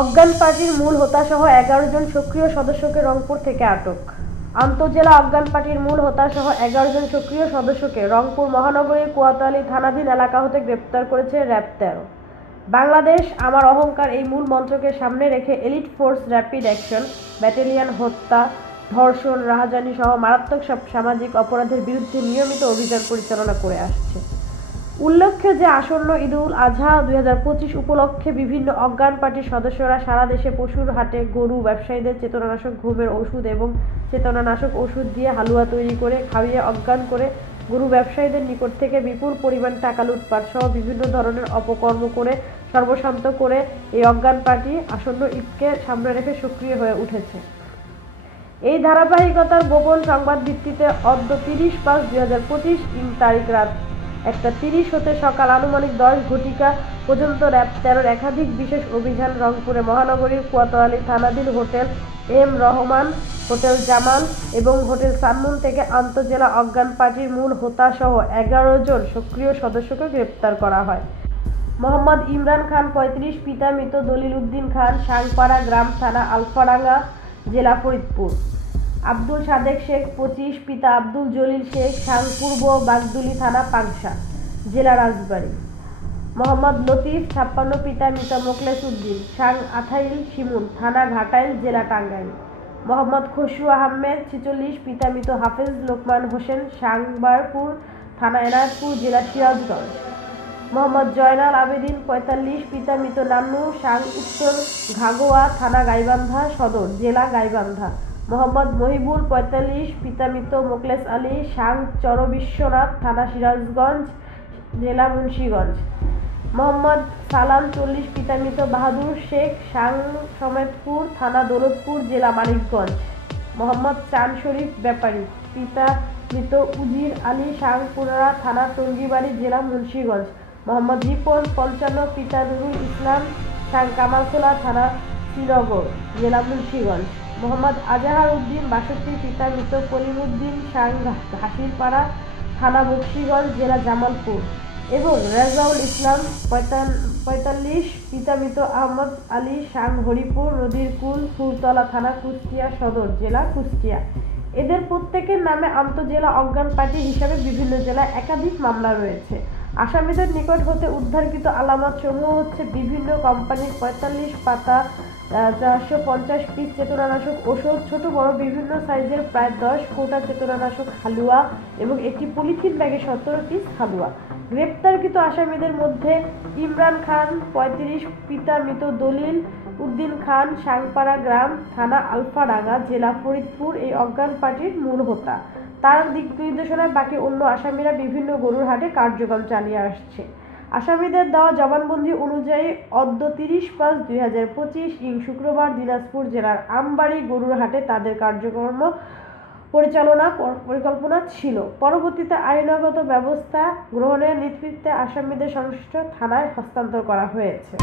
অজ্ঞান পার্টির মূল হোতাসহ 11 জন সক্রিয় সদস্যকে রংপুর থেকে আটক। আন্তঃজেলা অজ্ঞান পার্টির মূল হোতাসহ 11 জন সক্রিয় সদস্যকে রংপুর মহানগরীর কোতোয়ালি থানাধীন এলাকা হতে গ্রেপ্তার করেছে র্যাব 13। বাংলাদেশ আমার অহংকার এই মূল মন্ত্রকে সামনে রেখে elite force rapid action battalion হত্যা, ধর্ষণ, রাহাজানি সহ মারাত্মক সব সামাজিক অপরাধের বিরুদ্ধে নিয়মিত অভিযান পরিচালনা করে আসছে। উল্লেখ্য যে আসন্ন ঈদুল আজহা 2025 উপলক্ষে বিভিন্ন অজ্ঞান পার্টির সদস্যরা সারা দেশে পশুর হাটে গরু ব্যবসায়ীদের চেতনানাশক ঘুমের ওষুধ এবং চেতনানাশক ওষুধ দিয়ে হালুয়া তৈরি করে খাইয়ে অজ্ঞান করে গরু ব্যবসায়ীদের নিকট থেকে বিপুল পরিমাণ টাকা লুটপাট সহ বিভিন্ন ধরনের অপকর্ম করে সর্বশান্ত করে এই অজ্ঞান পার্টি আসন্ন ঈদকে সামনে রেখে সক্রিয় হয়ে উঠেছে। এই ধারাবাহিকতার গোপন সংবাদ ভিত্তিতে অদ্য 30/5/2025 তারিখ রাত 1:30 হতে সকাল আনুমানিক 10 ঘটিকা পর্যন্ত র্যাব 13 একাধিক বিশেষ অভিযান রংপুরে মহানগরীর কোতোয়ালি থানাধীন hotel M Rahman, hotel Jamal এবং হোটেল সানমুন থেকে আন্তঃজেলা অজ্ঞান পার্টির মূল হোতাসহ 11 জন সক্রিয় সদস্যকে গ্রেপ্তার করা হয়। মোহাম্মদ ইমরান খান 35, পিতা মৃত দলিল উদ্দিন খান, সাংপাড়া গ্রাম, থানা আলফাডাঙ্গা, জেলা ফরিদপুর। আব্দুল সাদেক শেখ 25, পিতা আব্দুল জলিল শেখ, সাং পূর্ব বাগদুলি থানা পাংশা, জেলা রাজবাড়ী। মোহাম্মদ লতিফ 56, পিতা মৃত মোকলেস উদ্দিন, সাং আথাইল শিমুল, থানা ঘাটাইল, জেলা টাঙ্গাইল। মোহাম্মদ খসরু আহমেদ 46, পিতা মৃত হাফেজ লোকমান হোসেন, সাংবারপুর, থানা এনায়তপুর, জেলা সিরাজগঞ্জ। মোহাম্মদ জয়নাল আবেদিন 45, পিতা মৃত নান্নু, সাং উত্তর ঘাগোয়া, থানা গাইবান্ধা সদর, জেলা গাইবান্ধা। মোহাম্মদ মহিবুল 45, পিতা মৃত মোকলেস আলী, সাং চরবিশ্বনাথ, থানা সিরাজগঞ্জ, জেলা মুন্সিগঞ্জ। মোহাম্মদ সালাম 40, পিতা মৃত বাহাদুর শেখ, সাং সমেতপুর, থানা দৌলতপুর, জেলা মানিকগঞ্জ। মোহাম্মদ চান শরীফ ব্যাপারী, পিতা মৃত উজির আলী, সাংপুরা, থানা টঙ্গিবাড়ি, জেলা মুন্সিগঞ্জ। মোহাম্মদ রিপন 55, পিতা নুরুল ইসলাম, সাং কামালখোলা, থানা শ্রীনগর, জেলা মুন্সিগঞ্জ। মোহাম্মদ আজাহার উদ্দিন 62, পিতা মৃত কলিমুদ্দিন, সাং ঘাসিরপাড়া, থানা বকশীগঞ্জ, জেলা জামালপুর এবং রেজাউল ইসলাম 45, পিতা মৃত আহমদ আলী, সাং হরিপুর, নদীর কুল, ফুলতলা, থানা কুষ্টিয়া সদর, জেলা কুষ্টিয়া। এদের প্রত্যেকের নামে আন্তঃজেলা অজ্ঞান পার্টি হিসাবে বিভিন্ন জেলায় একাধিক মামলা রয়েছে। আসামিদের নিকট হতে উদ্ধারকৃত আলামত সমূহ হচ্ছে বিভিন্ন কোম্পানির 45 পাতা 450 পিস চেতনানাশক ওষুধ, ছোট বড় বিভিন্ন সাইজের প্রায় 10 কোটা চেতনানাশক হালুয়া এবং একটি পলিথিন ব্যাগে 17 পিস হালুয়া। গ্রেপ্তারকৃত আসামিদের মধ্যে ইমরান খান 35, পিতা মৃত দলিল উদ্দিন খান, সাংপাড়া গ্রাম, থানা আলফাডাঙ্গা, জেলা ফরিদপুর এই অজ্ঞান পার্টির মূল হোতা। তার দিক নির্দেশনায় বাকি অন্য আসামিরা বিভিন্ন গরুর হাটে কার্যক্রম চালিয়ে আসছে। আসামিদের দেওয়া জবানবন্দি অনুযায়ী অদ্য 30/5/2025 শুক্রবার দিনাজপুর জেলার আমবাড়ি গরুর হাটে তাদের কার্যক্রম পরিকল্পনা ছিল। পরবর্তীতে আইনগত ব্যবস্থা গ্রহণের নেতৃত্বে আসামিদের সংশ্লিষ্ট থানায় হস্তান্তর করা হয়েছে।